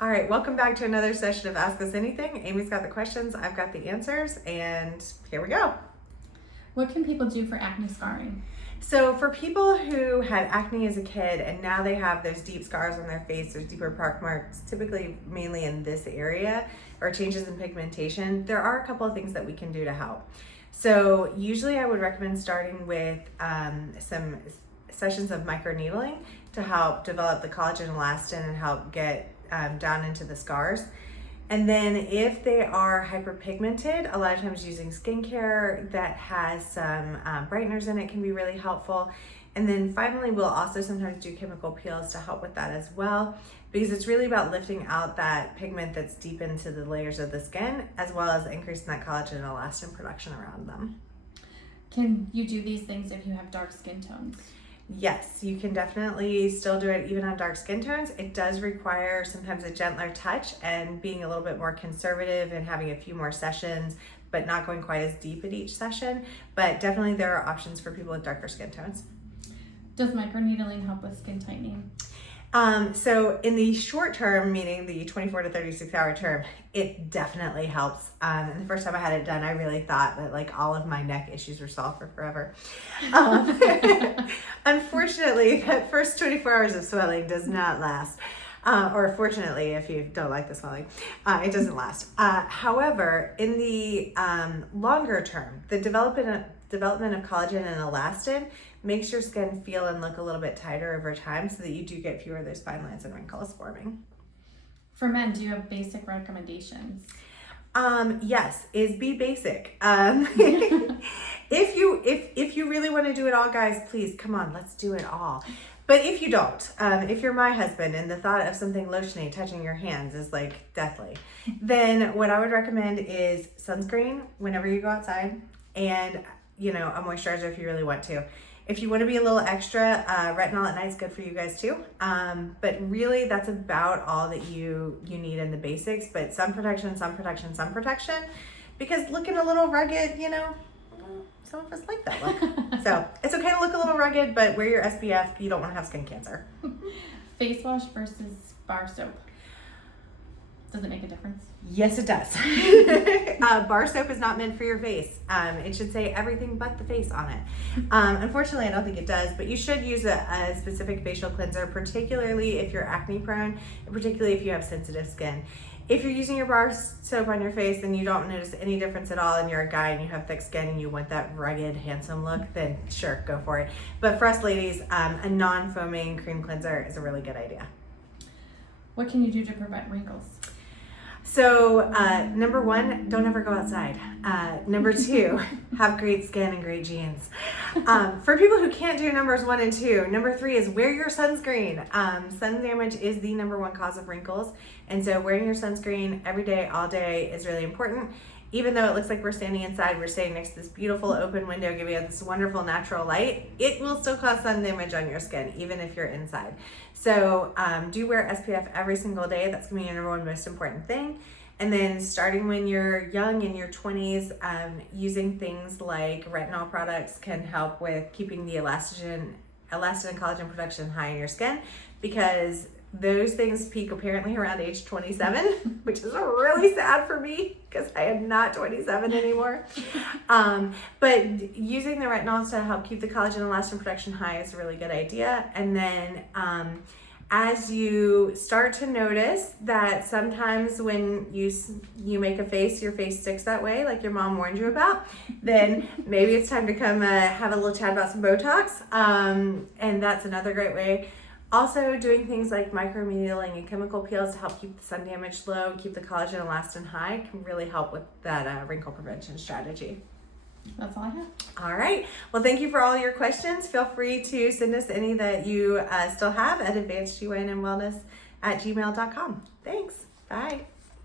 All right, welcome back to another session of Ask Us Anything. Amy's got the questions, I've got the answers, and here we go. What can people do for acne scarring? So for people who had acne as a kid and now they have those deep scars on their face, those deeper pock marks, typically mainly in this area, or changes in pigmentation, there are a couple of things that we can do to help. So usually I would recommend starting with some sessions of microneedling to help develop the collagen and elastin and help get down into the scars. And then if they are hyperpigmented, a lot of times using skincare that has some brighteners in it can be really helpful. And then finally, we'll also sometimes do chemical peels to help with that as well, because it's really about lifting out that pigment that's deep into the layers of the skin, as well as increasing that collagen and elastin production around them. Can you do these things if you have dark skin tones? Yes, you can definitely still do it even on dark skin tones. It does require sometimes a gentler touch and being a little bit more conservative and having a few more sessions, but not going quite as deep at each session. But definitely there are options for people with darker skin tones. Does microneedling help with skin tightening? So in the short term, meaning the 24 to 36 hour term, it definitely helps. And the first time I had it done, I really thought that like all of my neck issues were solved for forever. Unfortunately, that first 24 hours of swelling does not last. Or fortunately, if you don't like the swelling, it doesn't last. However, in the longer term, the development of collagen and elastin makes your skin feel and look a little bit tighter over time so that you do get fewer of those fine lines and wrinkles forming. For men, do you have basic recommendations? Yes, is be basic. If you really want to do it all, guys, please come on, let's do it all. But if you don't, if you're my husband and the thought of something lotiony touching your hands is like deathly, then what I would recommend is sunscreen whenever you go outside, and a moisturizer if you really want to. If you want to be a little extra, retinol at night is good for you guys too. But really that's about all that you need in the basics, but sun protection, because looking a little rugged, some of us like that look. So it's okay to look a little rugged, but wear your SPF. You don't want to have skin cancer. Face wash versus bar soap. Does it make a difference? Yes, it does. Bar soap is not meant for your face. It should say everything but the face on it. Unfortunately, I don't think it does, but you should use a specific facial cleanser, particularly if you're acne prone, and particularly if you have sensitive skin. If you're using your bar soap on your face and you don't notice any difference at all and you're a guy and you have thick skin and you want that rugged, handsome look, then sure, go for it. But for us ladies, a non-foaming cream cleanser is a really good idea. What can you do to prevent wrinkles? So number one, don't ever go outside. Number two, have great skin and great genes. For people who can't do numbers 1 and 2, number 3 is wear your sunscreen. Sun damage is the number 1 cause of wrinkles. And so wearing your sunscreen every day, all day is really important. Even though it looks like we're standing inside, we're standing next to this beautiful open window giving us this wonderful natural light, it will still cause sun damage on your skin, even if you're inside. So do wear SPF every single day. That's gonna be your number 1 most important thing. And then starting when you're young, in your 20s, using things like retinol products can help with keeping the elastin and collagen production high in your skin, because those things peak apparently around age 27, which is really sad for me because I am not 27 anymore. But using the retinols to help keep the collagen and elastin production high is a really good idea. And then as you start to notice that sometimes when you make a face, your face sticks that way, like your mom warned you about, then maybe it's time to come have a little chat about some Botox. And that's another great way. Also, doing things like microneedling and chemical peels to help keep the sun damage low, keep the collagen and elastin high can really help with that wrinkle prevention strategy. That's all I have. All right. Well, thank you for all your questions. Feel free to send us any that you still have at advancedgynwellness@gmail.com. Thanks. Bye.